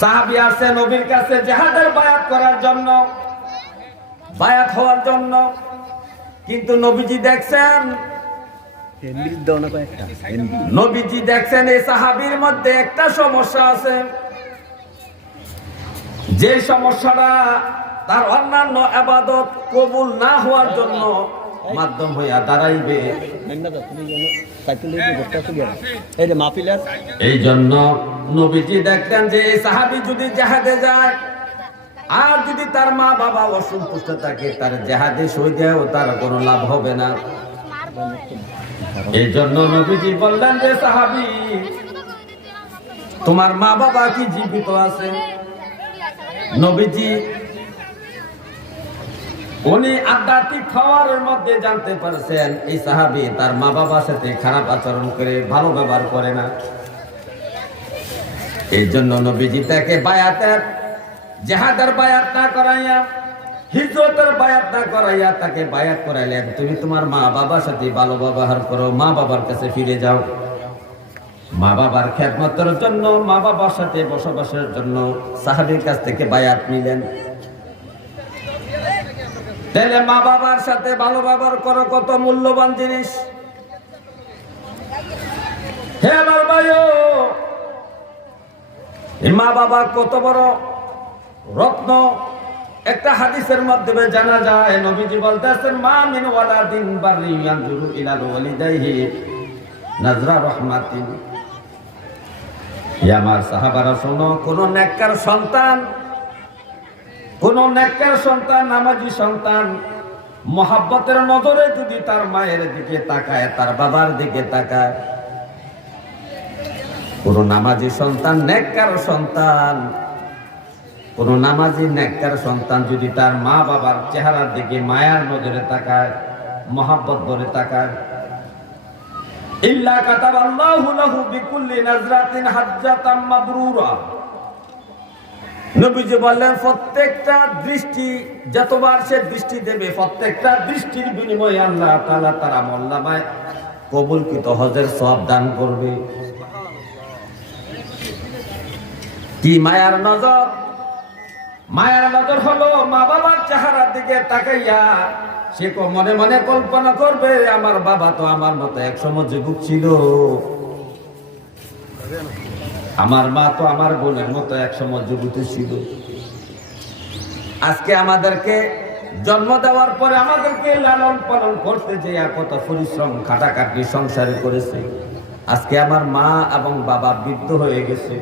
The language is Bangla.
সাহাবী আসে নবীর কাছে জিহাদের বায়াত করার জন্য, বায়াত হওয়ার জন্য, কিন্তু নবীজি দেখছেন এই সাহাবীর মধ্যে একটা সমস্যা আছে, যে সমস্যাটা তার অন্যান্য ইবাদত কবুল না হওয়ার জন্য মাধ্যম হইয়া দাঁড়াইবে। এই জন্য নবীজি দেখতেন যে এই সাহাবী যদি জিহাদে যায় আর যদি তার মা বাবা অসন্তুষ্ট থাকে, তার জিহাদে শহীদেও তার কোনো লাভ হবে না। এই জন্য নবীজি বললেন যে সাহাবী, তোমার মা বাবা কি জীবিত আছে? নবীজি উনি আধ্যাত্মিক খাওয়ার মধ্যে জানতে পারছেন এই সাহাবী তার মা বাবার সাথে খারাপ আচরণ করে, ভালো ব্যবহার করে না। এই জন্য নবীজি তাকে বায়াতের জিহাদের বায়াত না করাইয়া, হিজরতের বায়াত না করাইয়া তাকে বায়াত করাইলেন, তুমি তোমার মা বাবার সাথে ভালো ব্যবহার করো, মা বাবার কাছে ফিরে যাও। মা বাবার খেদমতের জন্য, মা বাবার সাথে বসবাসের জন্য সাহাবীর কাছ থেকে বায়াত নিলেন। তাহলে মা বাবার সাথে ভালো ব্যবহার করো, কত মূল্যবান জিনিস। হে আমার ভাইও, মা বাবা কত বড় রত্ন। একটা হাদিসের মাধ্যমে জানা যায়, নবীজি বলতেছেন, মা মিন ওয়ালাদিন বাররি ইয়ানজুরু ইলাল ওয়ালিদাইহি নাজরা রাহমাতিন। ইয়া আমার সাহাবারা শোনো, কোন নেককার সন্তান, কোন নেককার সন্তান, নামাজি সন্তান মহব্বতের নজরে যদি তার মায়ের দিকে তাকায়, তার বাবার দিকে তাকায়, কোন নামাজি সন্তান, নেককার সন্তান, কোন নামাজি নেককার সন্তান যদি তার মা বাবার চেহারার দিকে মায়ার নজরে তাকায়, মহব্বত করে তাকায়, ইল্লা কাতাবাল্লাহু লাহু বিকুল্লি নাজরাতিন হাজ্জাতাম মাবরুরা। নবীজি বললেন, প্রত্যেকটা দৃষ্টি যতবার সে দৃষ্টি দেবে, প্রত্যেকটা দৃষ্টির বিনিময়ে আল্লাহ তাআলা তার আমলনামায় কবুলকৃত হজের সওয়াব দান করবে। কি মায়ার নজর! মায়ার নজর হলো মা বাবার চেহারার দিকে তাকাইয়া সে মনে মনে কল্পনা করবে, আমার বাবা তো আমার মতো একসময় যুবক ছিল, আমার মা তো আমার বোনের মতো একসময় যুবতী ছিল। আজকে আমাদেরকে জন্ম দেওয়ার পরে আমাদেরকে লালন পালন করতে যে কত পরিশ্রম খাটাখাটনি সংসারে করেছে, আজকে আমার মা এবং বাবা বৃদ্ধ হয়ে গেছে।